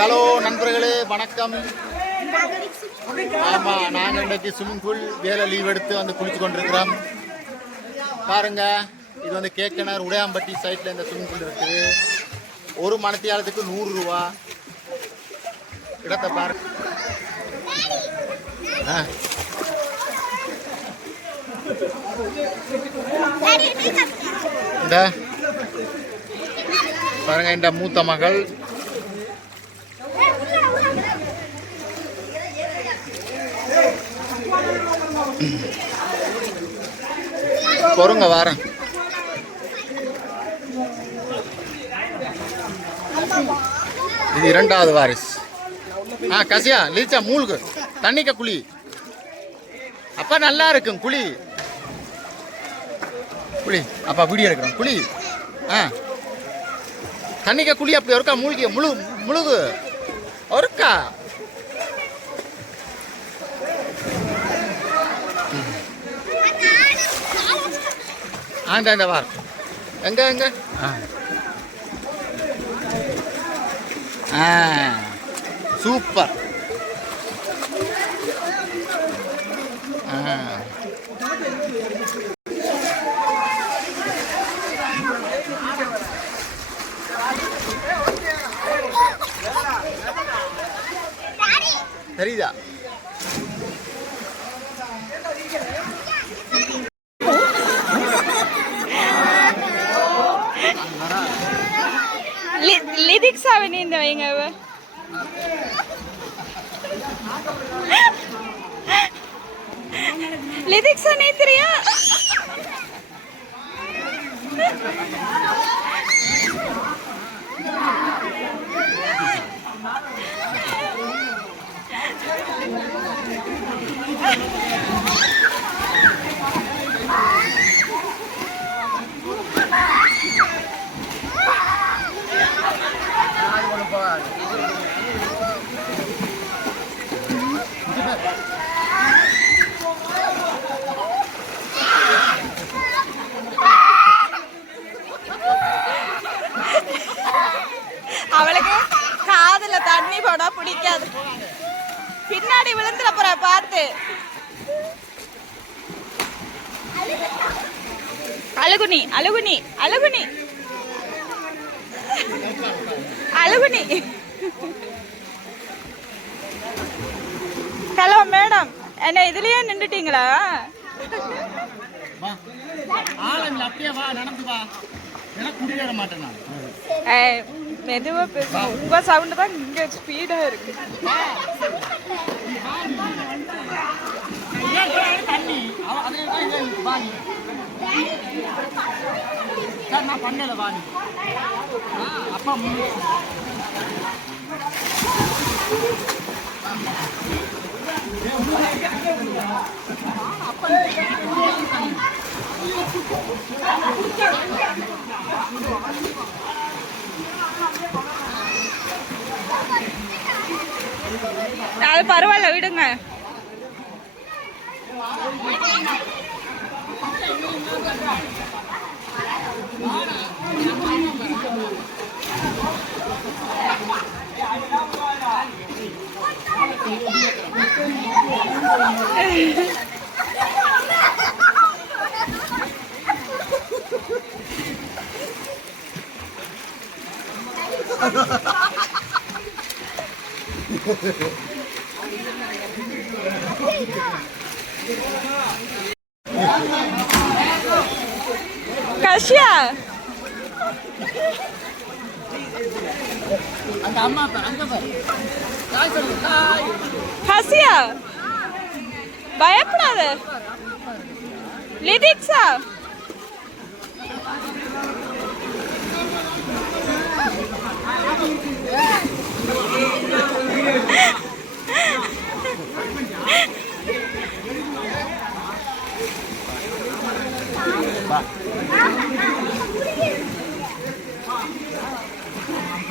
Hello நண்பர்களே வணக்கம். ஆமா நாங்க இன்னைக்கு ஸ்விம்மிங் பூல் வேலை லீவ் எடுத்து வந்து குளிச்சு கொண்டிருக்கிறோம். பாருங்க இது வந்து கேக்கனர் உடையாம்பட்டி சைட்ல இந்த ஸ்விம்மிங் பூல் இருக்குது ஒரு மணத்தியாலத்துக்கு நூறு ரூபா. இடத்தை பாரு. ஆ. இந்த பாருங்க இந்த மூத்த மகள். பொறுங்க வாரேன். இது இரண்டாவது வாரிஸ் ஆ கசியா லீச்சா மூழ்கு. தண்ணிக்க குழி. அப்பா நல்லா இருக்கும் குழி. குழி அப்பா வீடியோ எடுக்கிறோம் குழி. ஆ. தண்ணிக்க குழி அப்படி ஒருக்கா மூழ்கி முழு முழுகு. ஒருக்கா. ஆ இந்த இந்த வார். எங்க எங்க? சூப்பர். ஆ. தெரியுதா லிரிக்ஸாவை நீந்த வைங்க அவ. லிரிக்ஸா தெரியும் அவளுக்கு காதுல தண்ணி போட பிடிக்காது. பின்னாடி விழுந்துட போற பார்த்து. அழுகுனி அழுகுனி அழுகுனி. அழுகுனி. Hello madam. என்ன இதுலயே நின்றுட்டீங்களா அப்படியே வா நடந்து வா. எனக்கு குடியேற மாட்டேன் நான் ஏய், மெதுவா பேசுங்க உங்க சவுண்ட் தான் இங்க ஸ்பீடா இருக்கு தண்ணி அவ- அதே தான் இதே வா நீ. சார் நான் பண்ணல வா நீ ஆ, அப்பா அது பரவாயில்ல விடுங்க கஷ்யா அந்த அம்மா பாரு அங்க பாரு தாய் சொல்லு தாய் ஹசியா பயப்படாத லிதிக்ஸா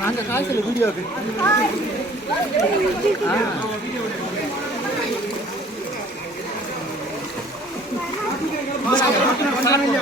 நாங்க காய்ச்சல் வீடியோக்கு அதுலயே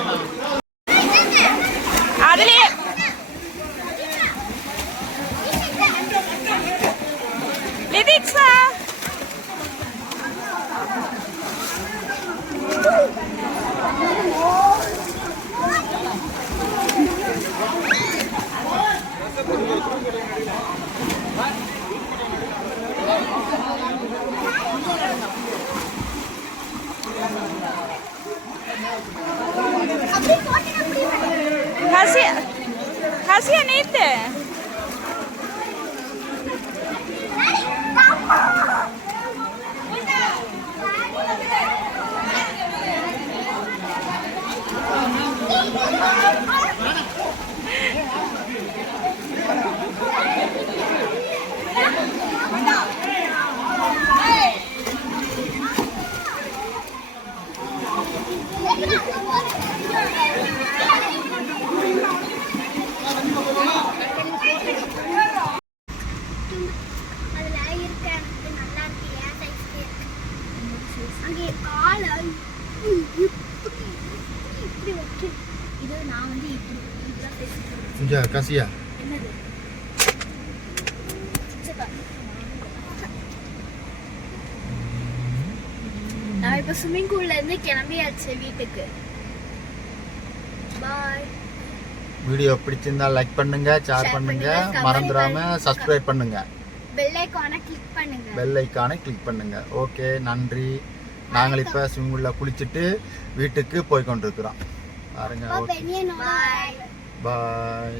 kasih itu. அதுல அங்கே கால இப்படி இப்படி இது நான் வந்து இப்படி இங்கே கசியா? என்னது? நான் இப்போ ஸ்விம்மிங் பூல்ல இருந்து கிளம்பியாச்சு வீட்டுக்கு. பாய் வீடியோ பிடிச்சிருந்தா லைக் பண்ணுங்க ஷேர் பண்ணுங்க மறந்துடாம. சப்ஸ்கிரைப் பண்ணுங்க. பெல் ஐகானை கிளிக் பண்ணுங்க. பெல் ஐக்கானை கிளிக் பண்ணுங்க. ஓகே நன்றி. நாங்கள் இப்போ ஸ்விம்மிங்கில் குளிச்சுட்டு வீட்டுக்கு போய் கொண்டிருக்கிறோம் பாருங்க பாய்